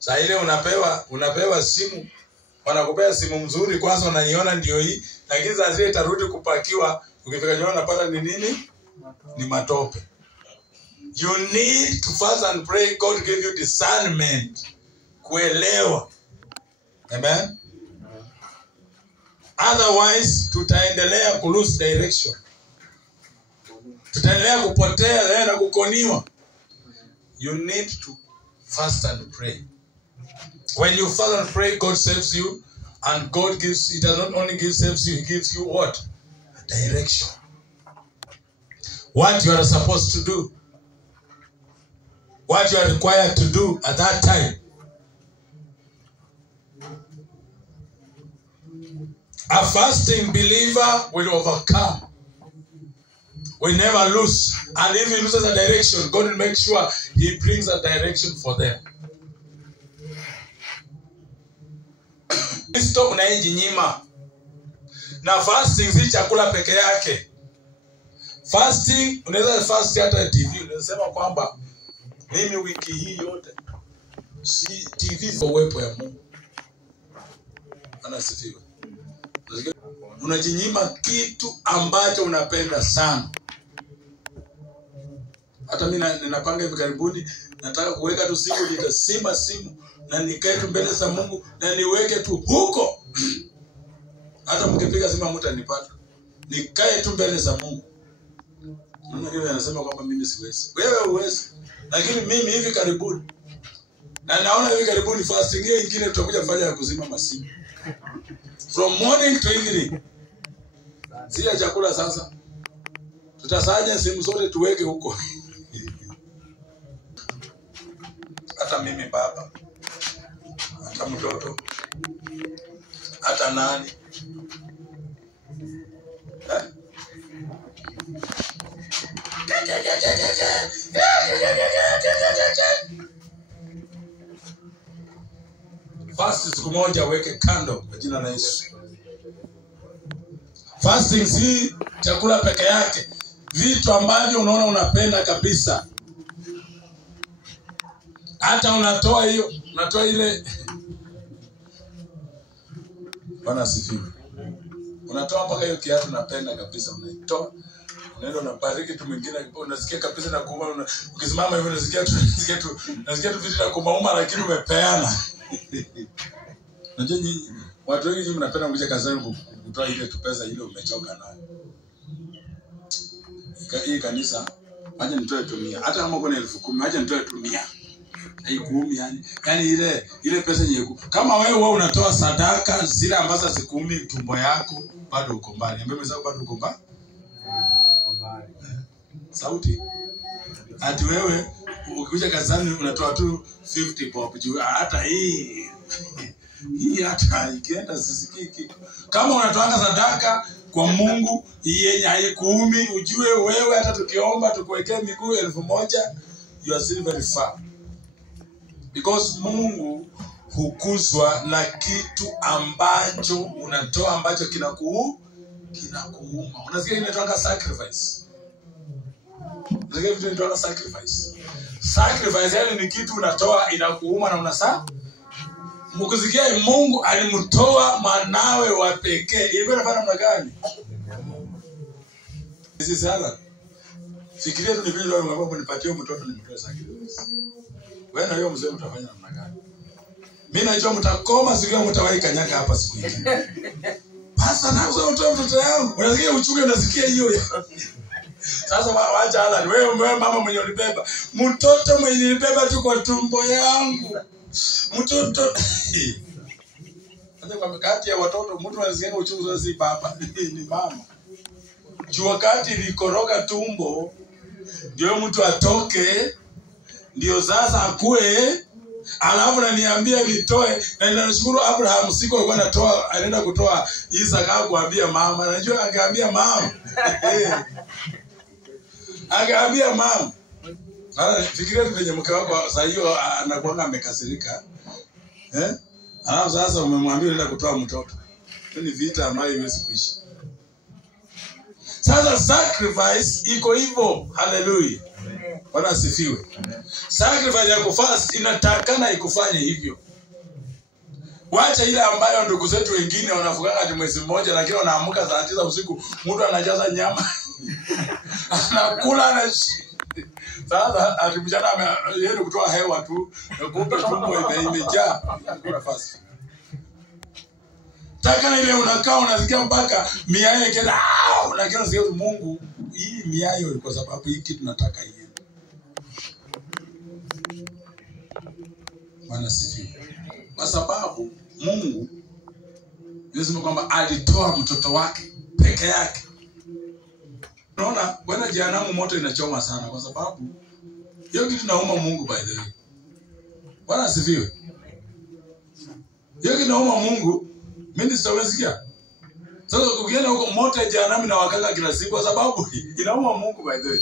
Saa ile unapewa simu, wanakupea simu mzuri kwanza unaiona ndio hii, lakini saa zile itarudi kupakiwa, ukifika nyumbani unapata ni nini? Ni matope. You need to fast and pray. God give you discernment. Kuelewa. Amen. Otherwise tutaendelea ku lose direction. Tutaendelea kupotea na kukoniwa. You need to fast and pray. When you fast and pray, God saves you, and God gives, He does not only saves you, He gives you what? A direction. What you are supposed to do. What you are required to do at that time. A fasting believer will overcome. We never lose. And if he loses a direction, God will make sure He brings a direction for them. Kristo unajinyima. Na fasting si chakula peke yake. Fasting, unaweza fast hata TV. Unasema kwamba mimi wiki hii yote si TV kwa uwepo ya Mungu. Anasifiwa. Unajinyima kitu ambacho unapenda sana. Hata mimi ninapanga hivi karibuni, nataka kuweka tu simu, nitasima simu na nikae tu mbele za Mungu na niweke tu huko. Hata mkipiga simu mtanipata. Nikae tu mbele za Mungu. Mwingine anasema kwamba mimi siwezi. Wewe uwezi. Lakini mimi hivi karibuni, na naona hivi karibuni fasting hiyo ingine tutakuja kufanya ya kuzima masimu. From morning to evening. Sio chakula sasa. Tutasanya simu zote tuweke huko. Hata mimi baba, hata mtoto, hata nani. Fast siku moja weke kando kwa jina la Yesu. Fasting si chakula peke yake. Vitu ambavyo unaona unapenda kabisa. Hata unatoa hiyo, unatoa ile. Bwana asifiwe. Unatoa mpaka hiyo kiatu unapenda kabisa, unaitoa. Unaenda unabariki tu mwingine, unasikia kabisa na kuuma, ukisimama hivyo unasikia tu vitu na kuuma lakini umepeana. Unajua nyinyi watu wengi mnapenda kuja kazini kutoa ile tu pesa ile umechoka nayo. Hii kanisa aje nitoe 100. Hata kama kuna 10,000 aje nitoe 100. Haikuumi yani. Yaani ile pesa nyeku. Kama wewe unatoa sadaka zile ambazo zikuumi tumbo yako, bado uko mbali. Niambie mzao bado uko mbali. Sauti. Ati wewe ukikuja kazini unatoa tu 50 bob juu hata hii hata ikienda sisikiki. Kama unatoa sadaka kwa Mungu yenye haikuumi, ujue wewe hata tukiomba tukuwekee miguu 1,000, you are still very far. Because Mungu hukuzwa na kitu ambacho unatoa ambacho kinakuuma. Unasikia inaitwa sacrifice. Unasikia vitu inaitwa sacrifice. Sacrifice yani ni kitu unatoa inakuuma na unasa. Mkusikia Mungu alimtoa mwanawe wa pekee. Ilikuwa inafanya namna gani? Sisi sana. Fikiria tu ni vile wewe ambapo nipatie mtoto nimtoe sacrifice. Wewe na hiyo mzee mtafanya namna gani? Mimi najua mtakoma siku hiyo mtawahi kanyaga hapa siku nyingine. Pasa na mtoto yangu. Unasikia uchungu unasikia hiyo. Sasa waacha Alan, wewe mama mwenye ulibeba. Mtoto mwenye ulibeba tu kwa tumbo yangu. Mtoto. Hata kwa kati ya watoto mtu anasikia uchungu sasa si baba, ni mama. Juu wakati ilikoroga tumbo ndio mtu atoke, ndio sasa akue, alafu ananiambia nitoe. Na ninashukuru Abraham siku alikuwa anatoa, anaenda kutoa Isaka kuambia mama. Najua angeambia mama. Angeambia mama. Sasa fikiria venye mke wako sasa hiyo anakuanga amekasirika. Alafu sasa umemwambia nenda kutoa mtoto. Hiyo ni vita ambayo haiwezi kuisha. Sasa sacrifice iko hivyo. Hallelujah. Bwana asifiwe. Sacrifice ya kufast inatakana ikufanye hivyo. Wacha ile ambayo ndugu zetu wengine wanafunga hadi mwezi mmoja, lakini wanaamka saa 9 usiku mtu anajaza nyama anakula na sasa atimjana yeye kutoa hewa tu, kumbe tumbo imejaa kuna fast. Takana ile unakaa unasikia mpaka miayo kenda lakini unasikia Mungu hii miayo kwa sababu hiki tunataka hivi. Bwana sifiwe. Kwa sababu Mungu Yesu kwamba alitoa mtoto wake peke yake. Unaona, kwenda jehanamu moto inachoma sana kwa sababu hiyo kitu nauma Mungu by the way. Bwana asifiwe. Hiyo kitu nauma Mungu, mimi sitawezia. Sasa ukienda huko moto ya jehanamu na wakanga kila siku kwa sababu inauma Mungu by the way.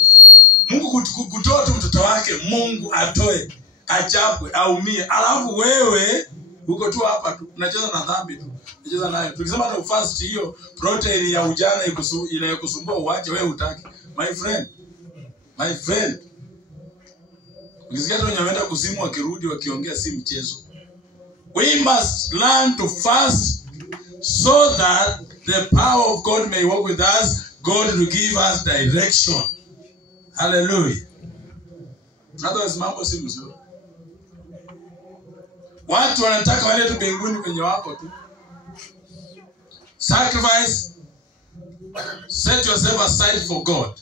Mungu kutoa tu mtoto wake, Mungu atoe, achapwe, aumie. Alafu wewe uko tu hapa tu unacheza na dhambi tu. Unacheza nayo. Tukisema na fast hiyo protein ya ujana inayokusumbua uache wewe utaki. My friend. Ukisikia tu unaenda kuzimu wakirudi wakiongea si mchezo. We must learn to fast so that the power of God may work with us. God will give us direction. Hallelujah. Otherwise mambo si mzuri. Watu wanataka waende tu mbinguni kwenye wako tu. Sacrifice. Set yourself aside for God.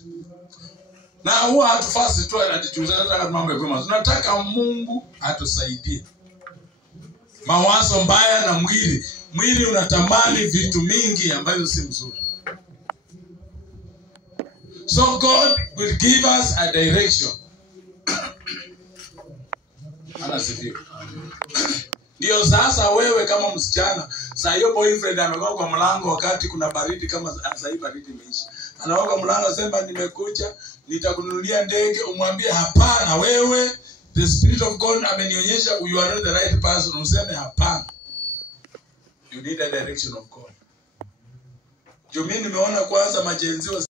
Na huwa hatufasi tu atichuzana nataka mambo ya kwema. Tunataka Mungu atusaidie. Mawazo mbaya na mwili. Mwili unatamani vitu mingi ambazo si mzuri. So God will give us a direction. Anasifiwe. Ndio sasa wewe kama msichana, saa hiyo boyfriend amekaa kwa mlango wakati kuna baridi kama sasa hivi baridi imeisha. Anaoga mlango sema nimekuja, nitakununulia ndege, umwambie hapana wewe, the spirit of God amenionyesha you are not the right person, useme hapana. You need a direction of God. Mimi nimeona kwanza majenzi